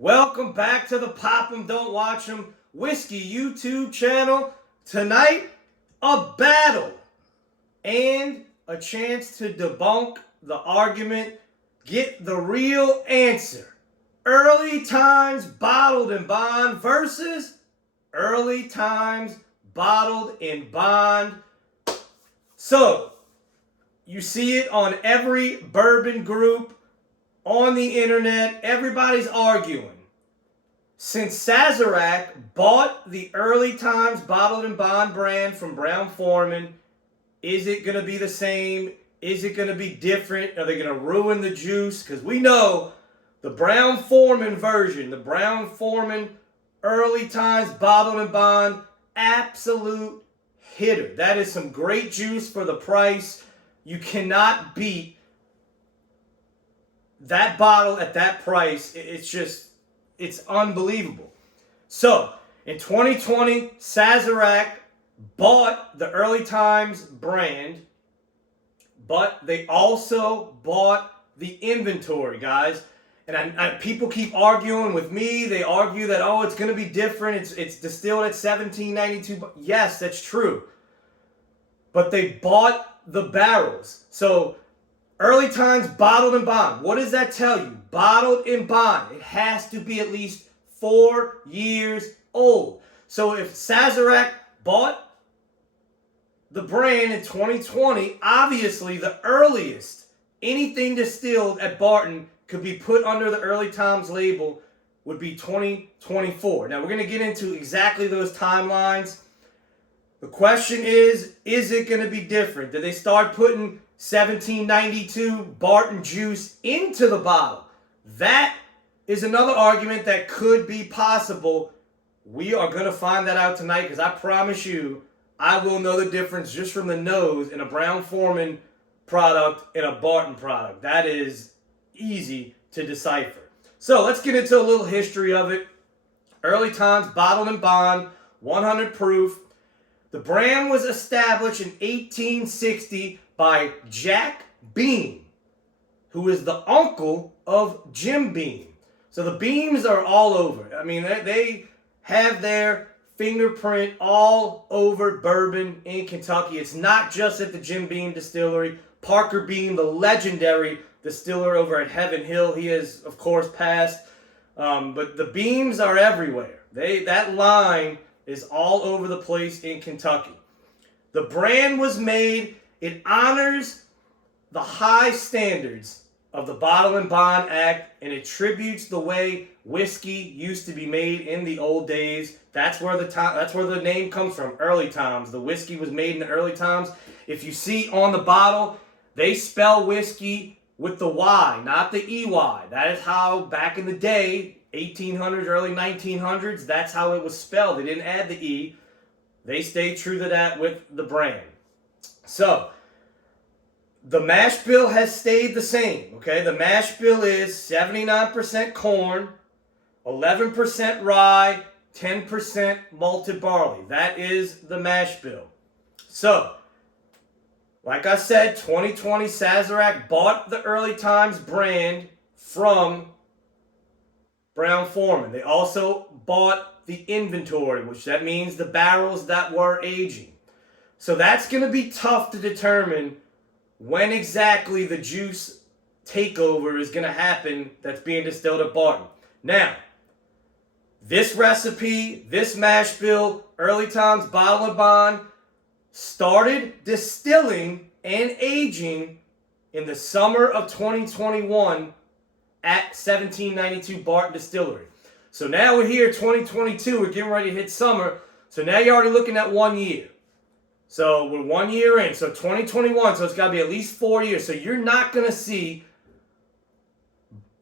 Welcome back to the Pop 'em Don't Watch 'em Whiskey YouTube channel. Tonight, a battle and a chance to debunk the argument, get the real answer. Early Times Bottled in Bond versus Early Times Bottled in Bond. So, you see it on every bourbon group on the internet. Everybody's arguing. Since Sazerac bought the Early Times Bottled in Bond brand from Brown-Foreman, is it going to be the same? Is it going to be different? Are they going to ruin the juice? Because we know the Brown-Foreman version, the Brown-Foreman Early Times Bottled in Bond, absolute hitter. That is some great juice for the price. You cannot beat that bottle at that price. It's unbelievable. So, in 2020, Sazerac bought the Early Times brand, but they also bought the inventory, guys. And people keep arguing with me. They argue that, oh, it's going to be different. It's distilled at 1792. Yes, that's true. But they bought the barrels. So, Early Times Bottled in Bond. What does that tell you? Bottled in Bond. It has to be at least 4 years old. So if Sazerac bought the brand in 2020, obviously the earliest anything distilled at Barton could be put under the Early Times label would be 2024. Now we're going to get into exactly those timelines. The question is it going to be different? Did they start putting 1792 Barton juice into the bottle? That is another argument that could be possible. We are going to find that out tonight, because I promise you, I will know the difference just from the nose in a Brown-Foreman product and a Barton product. That is easy to decipher. So let's get into a little history of it. Early Times Bottled in Bond, 100 proof. The brand was established in 1860 by Jack Beam, who is the uncle of Jim Beam. So the Beams are all over. I mean, they have their fingerprint all over bourbon in Kentucky. It's not just at the Jim Beam distillery. Parker Beam, the legendary distiller over at Heaven Hill, he has, of course, passed. But the Beams are everywhere. That line is all over the place in Kentucky. The brand was made. It honors the high standards of the Bottle and Bond Act, and it tributes the way whiskey used to be made in the old days. That's where the name comes from, Early Times. The whiskey was made in the early times. If you see on the bottle, they spell whiskey with the Y, not the EY. That is how, back in the day, 1800s, early 1900s, that's how it was spelled. They didn't add the E. They stayed true to that with the brand. So, the mash bill has stayed the same, okay? The mash bill is 79% corn, 11% rye, 10% malted barley. That is the mash bill. So, like I said, 2020 Sazerac bought the Early Times brand from Brown-Foreman. They also bought the inventory, which that means the barrels that were aging. So that's going to be tough to determine when exactly the juice takeover is going to happen that's being distilled at Barton. Now, this recipe, this mash bill, Early Times Bottle and Bond, started distilling and aging in the summer of 2021 at 1792 Barton Distillery. So now we're here, 2022, we're getting ready to hit summer. So now you're already looking at 1 year. So we're 1 year in, so 2021, so it's got to be at least 4 years. So you're not going to see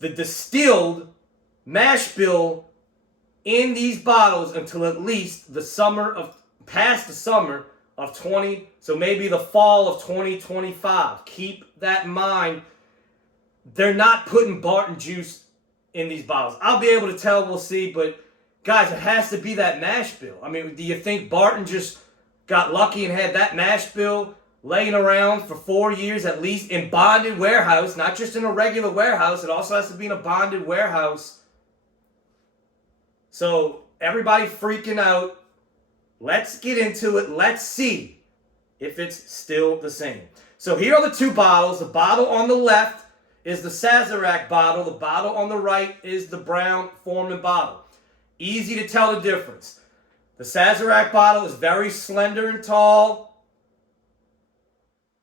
the distilled mash bill in these bottles until at least past the summer of 20, so maybe the fall of 2025. Keep that in mind. They're not putting Barton juice in these bottles. I'll be able to tell, we'll see, but guys, it has to be that mash bill. I mean, do you think Barton just got lucky and had that mash bill laying around for 4 years at least in bonded warehouse, not just in a regular warehouse? It also has to be in a bonded warehouse So everybody freaking out. Let's get into it. Let's see if it's still the same. So here are the two bottles. The bottle on the left is the Sazerac bottle. The bottle on the right is the Brown-Foreman bottle. Easy to tell the difference. The Sazerac bottle is very slender and tall.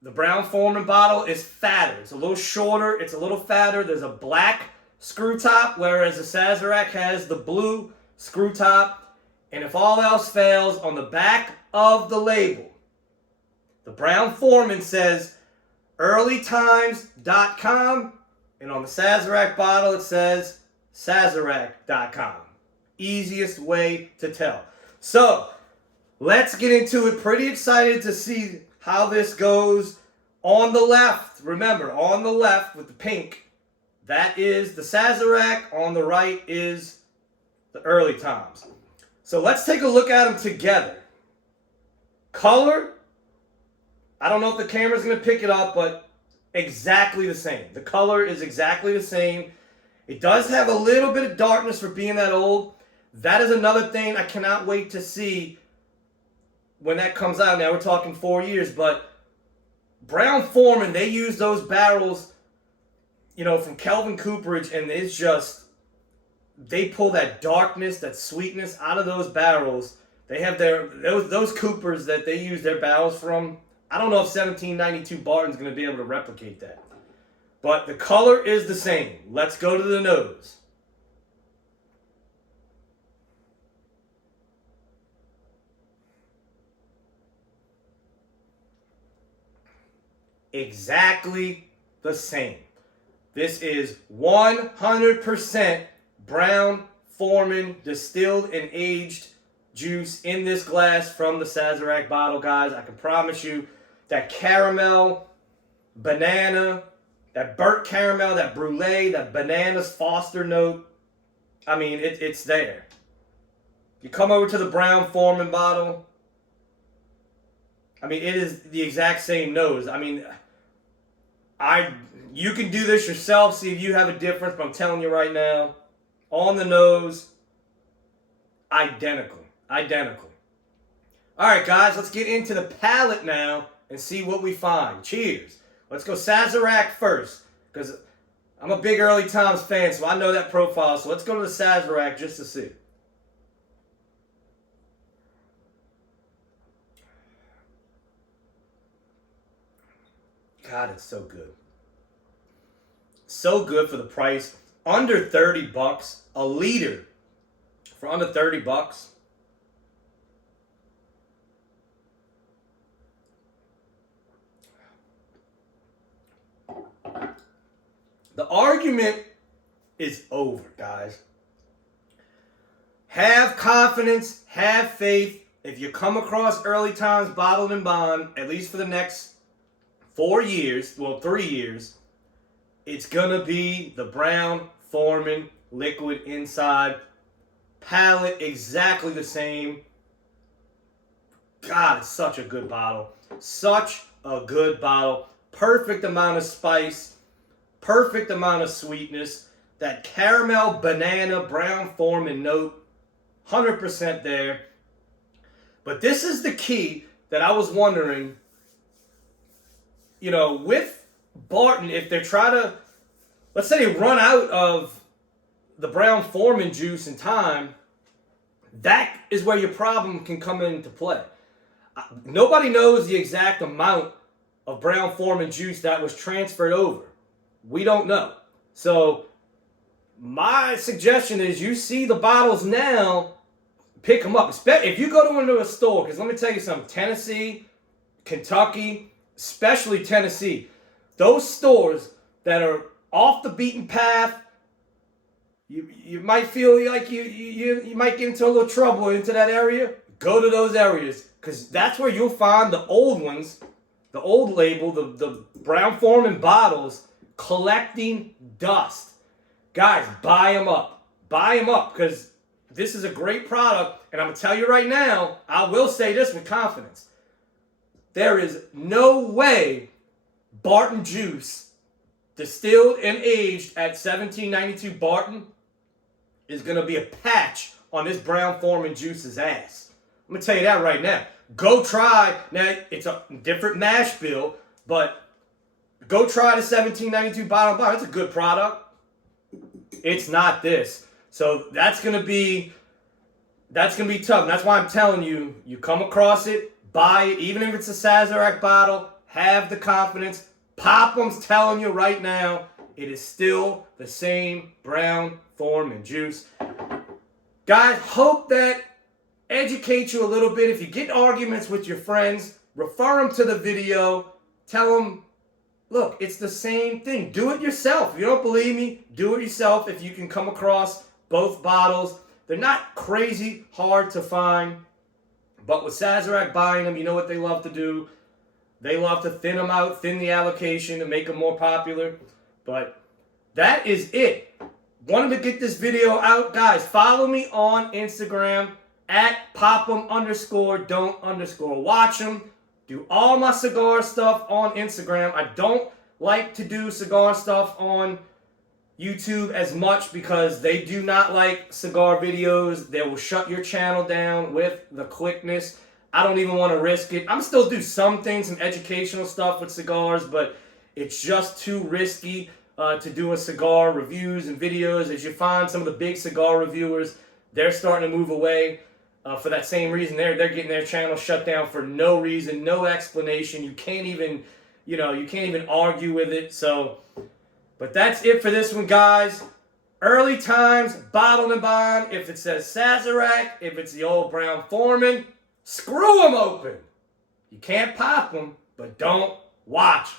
The Brown-Foreman bottle is fatter. It's a little shorter. It's a little fatter. There's a black screw top, whereas the Sazerac has the blue screw top. And if all else fails, on the back of the label, the Brown-Foreman says earlytimes.com, and on the Sazerac bottle it says Sazerac.com. Easiest way to tell. So, let's get into it. Pretty excited to see how this goes. On the left, remember, on the left with the pink, that is the Sazerac. On the right is the Early Times. So let's take a look at them together. Color, I don't know if the camera's going to pick it up, but exactly the same. The color is exactly the same. It does have a little bit of darkness for being that old. That is another thing I cannot wait to see when that comes out. Now we're talking 4 years, but Brown-Foreman, they use those barrels, you know, from Kelvin Cooperage, and it's just, they pull that darkness, that sweetness out of those barrels. They have those Coopers that they use their barrels from. I don't know if 1792 Barton's going to be able to replicate that. But the color is the same. Let's go to the nose. Exactly the same. This is 100% Brown-Foreman distilled and aged juice in this glass from the Sazerac bottle, guys. I can promise you that caramel, banana, that burnt caramel, that brulee, that bananas Foster note, I mean, it's there. You come over to the Brown-Foreman bottle, I mean, it is the exact same nose. I mean, you can do this yourself, see if you have a difference, but I'm telling you right now, on the nose, identical. Identical. All right, guys, let's get into the palate now and see what we find. Cheers. Let's go Sazerac first, because I'm a big Early Times fan, so I know that profile. So let's go to the Sazerac just to see. God, it's so good. So good for the price. Under 30 bucks a liter. For under 30 bucks. The argument is over, guys. Have confidence, have faith. If you come across Early Times bottled and bond, at least for the next 4 years, well, 3 years, it's going to be the Brown-Foreman liquid inside. Palette exactly the same. God, it's such a good bottle. Such a good bottle. Perfect amount of spice. Perfect amount of sweetness. That caramel, banana, Brown-Foreman note. 100% there. But this is the key that I was wondering. You know, with Barton, if they're trying to, let's say they run out of the Brown-Foreman juice in time, that is where your problem can come into play. Nobody knows the exact amount of Brown-Foreman juice that was transferred over. We don't know. So my suggestion is you see the bottles now, pick them up. If you go into a store, because let me tell you something, Tennessee, Kentucky, especially Tennessee, those stores that are off the beaten path, you might feel like you might get into a little trouble into that area. Go to those areas, because that's where you'll find the old ones, the old label, the Brown-Foreman bottles collecting dust. Guys, buy them up. Buy them up, because this is a great product, and I'm going to tell you right now, I will say this with confidence. There is no way Barton juice, distilled and aged at 1792 Barton, is going to be a patch on this Brown-Foreman juice's ass. I'm going to tell you that right now. Go try. Now, it's a different mash bill, but go try the 1792 bottle bar. It's a good product. It's not this. So that's going to be tough. And that's why I'm telling you, you come across it, buy it, even if it's a Sazerac bottle, have the confidence. Pop'em's telling you right now, it is still the same Brown-Foreman juice. Guys, hope that educates you a little bit. If you get arguments with your friends, refer them to the video. Tell them, look, it's the same thing. Do it yourself. If you don't believe me, do it yourself if you can come across both bottles. They're not crazy hard to find. But with Sazerac buying them, you know what they love to do? They love to thin them out, thin the allocation to make them more popular. But that is it. Wanted to get this video out. Guys, follow me on Instagram at pop'em_don't_watch them. Do all my cigar stuff on Instagram. I don't like to do cigar stuff on YouTube as much because they do not like cigar videos. They will shut your channel down with the quickness. I don't even want to risk it. I'm still do some things, some educational stuff with cigars, but it's just too risky to do a cigar reviews and videos. As you find, some of the big cigar reviewers, they're starting to move away for that same reason. They're getting their channel shut down for no reason, no explanation. You can't even, you can't even argue with it. So, but that's it for this one, guys. Early times, bottled and bond. If it says Sazerac, if it's the old Brown-Foreman, screw them open. You can't pop them, but don't watch.